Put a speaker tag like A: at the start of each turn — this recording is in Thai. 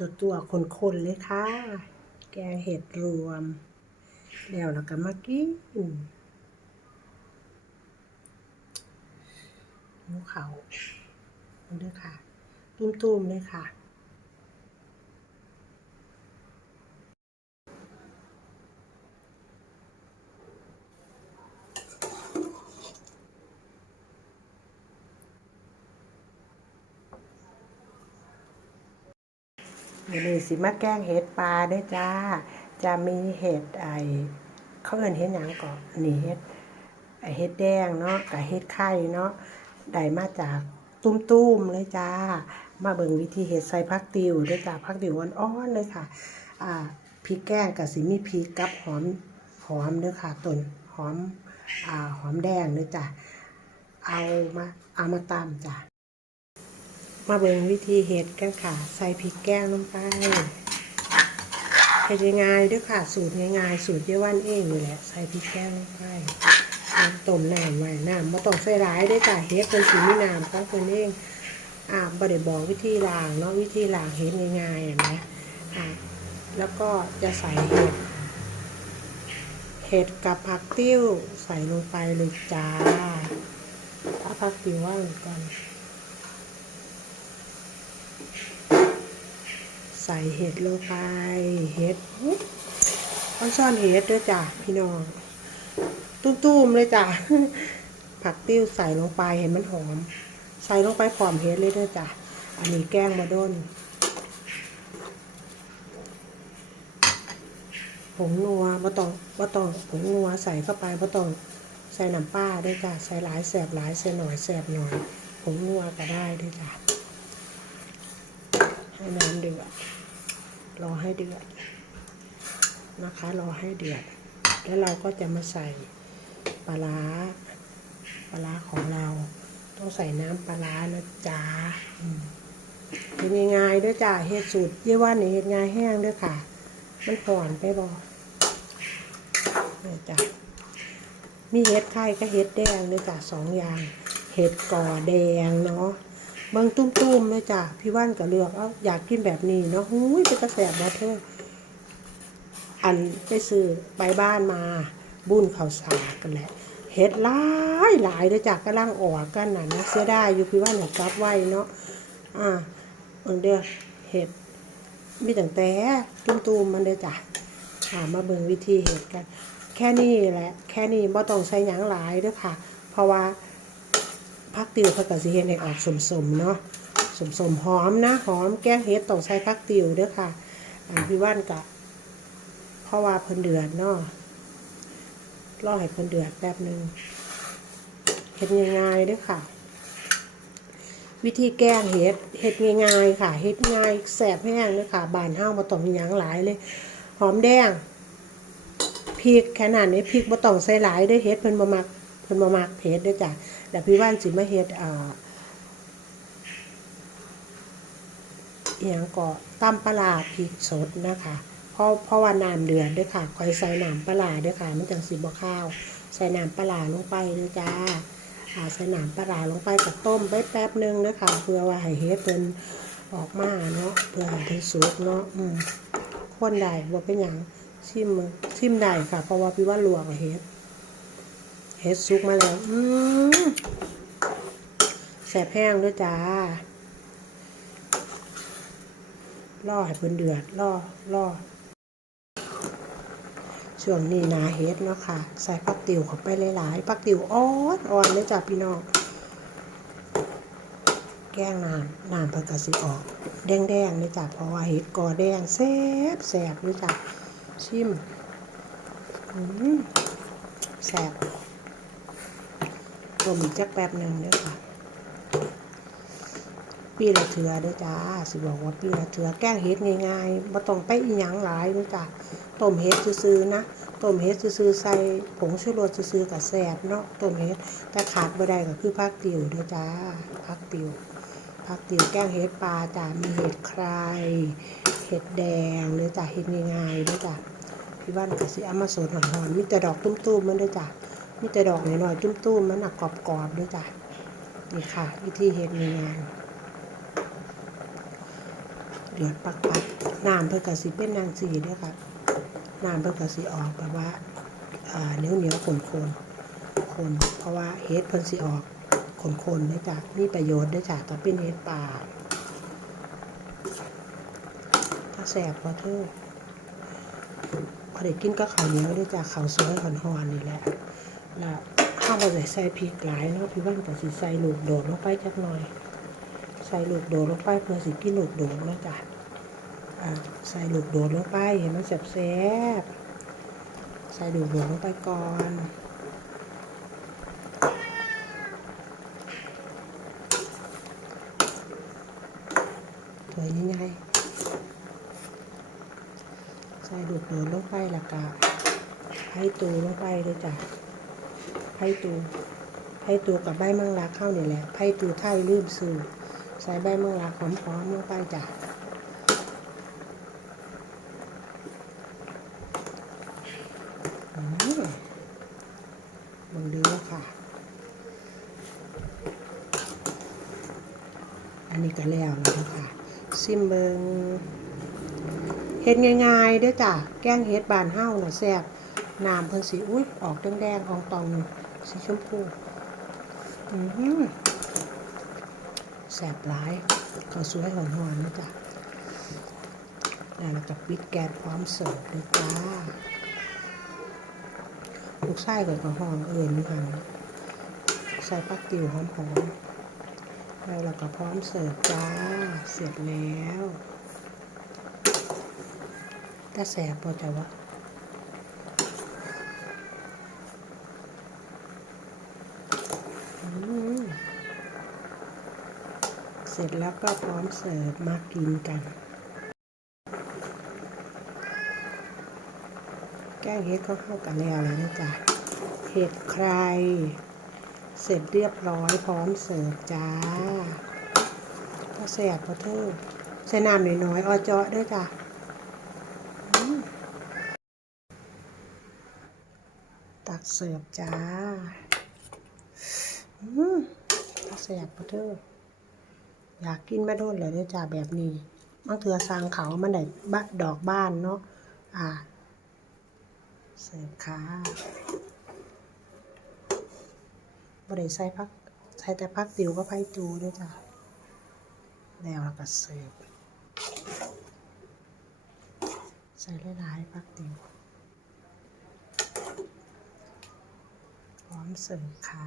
A: ตัวตัวคนๆเลยค่ะ แกงเห็ดรวม แล้วเราก็มากินหิวเขาดูด้อค่ะ ตุ้มๆเลยค่ะ วันนี้สิมาแกล้งเห็ดปลาเด้วยจ้า จะมีเห็ดไอเขาเอินเห็ดหยังก่อนอันนี้เห็ดไอเห็ดแดงเนาะกับเห็ดไข่เนาะได้มาจากตุ้มๆเลยจ้า มาเบิ่งวิธีเห็ดใส่ผักติวด้วยจ้าผักติวอ่อนๆเลยค่ะ อ่าพริกแกงกับสิมีพริกกับหอมหอมเด้อค่ะต้นหอมอ่าหอมแดงเด้อจ้าเอามาเอามาตำจ้า มาเบิ่งวิธีเห็ดกันค่ะ ใส่พริกแกงลงไปเห็ดง่ายๆด้วยค่ะ สูตรง่ายๆ สูตรเยาวันเองอยู่แหละ ใส่พริกแกงลงไปต้มน้ำไว้น้ำบ่ต้องใส่ร้ายได้จ้ะเห็ดเป็นสีมีน้ำของเพิ่นเองอ่าบ่ได้บอกวิธีล้างเนาะวิธีล้างเห็ดง่ายๆอะนะอ่าแล้วก็จะใส่เห็ดเห็ดกับผักติ้วใส่ลงไปเลยจ้าถ้าผักติ้วว่างก่อน ใส่เห็ดลงไป เห็ดข้าวซ่อนเห็ดด้วยจ้ะพี่น้อง ตุ้มๆเลยจ้ะ ผักติ้วใส่ลงไปเห็นมันหอม ใส่ลงไปพร้อมเห็ดเลยด้วยจ้ะ อันนี้แกงมาด้นผงนัวบ่ต้องบ่ต้องผงนัวใส่เข้าไปบ่ต้องใส่น้ำปลาด้วยจ้ะ ใส่หลายแสบหลายใส่หน่อยแสบหน่อยผงนัวก็ได้ด้วยจ้ะให้น้ำเดือด รอให้เดือดนะคะรอให้เดือด แล้วเราก็จะมาใส่ปลาร้าปลาร้าของเรา ต้องใส่น้ำปลาร้านะจ๊ะเป็นง่ายๆด้วยจ้ะเฮ็ดสูตรเยี่ว่านี่เฮ็ดง่ายแห้งด้วยค่ะ มันผ่อนไปบ่เนี่ยจ้ะมีเห็ดไข่กับเห็ดแดงด้วยจ้ะสองอย่างเห็ดก่อแดงเนาะ เบิ่งตุ้มๆเลยจ้ะพี่ว่านก็เลือกเอาอยากกินแบบนี้เนาะหูยเป็นกระแสบอเธออันไปซื้อไปบ้านมาบุญข้าวสากกันแหละเห็ดหลายหลายเลยจ้ะกำลังออกกันน่ะนะเสียดายอยู่พี่ว่านอยากลับไว้เนาะอ่าอันเดียวเห็ดมีตั้งแต่ตุ้มๆมันเลยจ้ะอ่ามาเบิ่งวิธีเห็ดกัน แค่นี้แหละ แค่นี้บ่ต้องใช้หยังหลายเด้วยค่ะ เพราะว่า ผักติวเขาก็สิเฮ็ดให้ออกสมๆเนาะสมๆหอมนะหอมแกงเฮ็ดต้องใส่ผักติวเด้อค่ะอ่าพี่ว่านกะเพราะว่าเพิ่นเดือดเนาะรอให้เพิ่นเดือดแป๊บหนึงเฮ็ดง่ายๆเด้อค่ะ วิธีแกงเฮ็ดเฮ็ดง่ายๆค่ะเฮ็ดง่ายแสบแห้งเด้อค่ะบานเฮาบ่ต้องมีหยังหลายเลย หอมแดงพริกแค่นั้นนี้พริกบ่ต้องใส่หลายเด้อเฮ็ดเพิ่นบ่มักเพิ่นบ่มักเผ็ดเด้อจ้ะ แล้วพี่ว่านสิมาเฮ็ดอ่าอหยังก็ตำปลาพริกสดนะคะเพราะเพราะว่าน้ำเดือดด้วยค่ะคอยใส่น้ำปลาด้วยค่ะมันจังสิบ่ข้าว ใส่น้ำปลาลงไปเลยจ้าใส่น้ำปลาลงไปกับต้มไปแป๊บหนึงนะคะเพื่อว่าให้เฮ็ดเพิ่นออกมาเนาะเพื่อให้เพิ่นสุกเนาะอืมคนได้บ่เป็นหยังชิมชิมได้ค่ะ เพราะว่าพี่ว่าลวกเฮ็ด เฮ็ดซุกมาแล้ว อืมแสบแห้งด้วยจ้าล่อให้เพิ่นเดือดล่อล่อช่วงนี้นาเฮ็ดเนาะค่ะ ใส่ปักติวเข้าไปหลายๆปักติวอ่อนอ่อนเลยจ้ะพี่น้องแกงน้ำน้ำเพิ่นก็สิออก แดงๆเลยจ้ะเพราะว่าเฮ็ดกอแดงแซ่บแซ่บเลยจ้ะชิมอืมแซ่บ ต้มอีกจักแป๊บหนึ่งเด้อค่ะปีละเถือเด้อจ้าสิบอกว่าปีละเถือแกงเฮ็ดง่ายๆบ่ต้องไปอีหยังหลายเด้อจ้าต้มเฮ็ดซื่อๆนะต้มเฮ็ดซื่อๆใส่ผงชูรสซื่อๆก็แซ่บเนาะต้มเฮ็ดแต่ขาดบ่ได้ก็คือผักติ๋วเด้อจ้าผักติ๋วผักติ๋วแกงเฮ็ดปลาจ้ามีเห็ดใครเห็ดแดงเด้อจ้าเฮ็ดง่ายๆเด้อจ้าพี่ว่านก็สิเอามาสดหอมๆมีแต่ดอกตุ้มๆมันเด้อจ้า มีแต่ดอกหน่อยๆตุ้มๆมันหนักกรอบๆด้วยจ้ะนี่ค่ะ วิธีเฮ็ดง่ายๆเดือดปักปักน้ำเพื่อกะสิเป็นนางสีด้วยค่ะน้ำเพื่อกะสิออกแบบว่าอ่าเนียวเหนียวขนขนๆคนเพราะว่าเฮ็ดเพิ่นสิออกขนคนๆด้อจ้ะมีประโยชน์ด้อจ้ะถ้าเป็นเฮ็ดป่าถ้าแสบพอเธอพอได้กินก็ข้าวเหนียวด้อจ้ะข้าวสวยหอนๆนี่แหละ แล้วข้าวบ่ได้ใส่พริกหลายเนาะพี่ว่านก็สิใส่ลูกโดดลงไปจักหน่อย ใส่ลูกโดดลงไปเพื่อสิกินลูกโดดเนาะจ้ะใส่ลูกโดดลงไปเห็นมันแซ่บๆใส่ลูกโดดลงไปก่อนถวยใหญ่ๆใส่ลูกโดดลงไปล้วก็ให้ตูลงไปเลยจ้ะ ให้ตูให้ตูกับใบมังลักเข้านี่แหละให้ตูไทยลืมซื้อใส่ใบมังลักหอมๆลงไปจ้ะอืมลองดูค่ะ อันนี้ก็แล้วแล้วค่ะ ซิมเบิงเฮ็ดง่ายๆเด้อจ้ะ แกงเฮ็ดบานเฮ้าน่ะแซ่บน้ำเพิ่นสีอุ้ยออกแดงๆออกตอง สีชมพูอือหือแซ่บหลายข้าวสวยหอนๆนะจ๊ะแล้วเราก็ปิดแก๊สพร้อมเสิร์ฟเลยจ้าลูกไส้ก่อนกับห้องเอื่นนี่ค่ะใส่ปักติวหอมๆแล้วเราก็พร้อมเสิร์ฟจ้า เสร็จแล้วถ้าแสบพอจะวะอืม เสร็จแล้วก็พร้อมเสิร์ฟมากินกัน แกงเห็ดก็เข้ากันแล้วเลยนะจ๊ะเห็ดใคร เสร็จเรียบร้อยพร้อมเสิร์ฟจ้า ก็แสบพอเธอใส่น้ำหน่อยๆออเจาะด้วยจ้ะตักเสิร์ฟจ้า แสบพอเธออยากกินไม่โดนเลยด้วยจ้าแบบนี้บางเถือสร้างเขามันได้บะดอกบ้านเนาะอ่าเสิร์ฟค่ะบริใส่พักใส่แต่พักติวก็ไผ่ตูด้วยจ้ะแล้วเราก็เสิร์ฟใส่หลายๆพักติวพร้อมเสิร์ฟค่ะ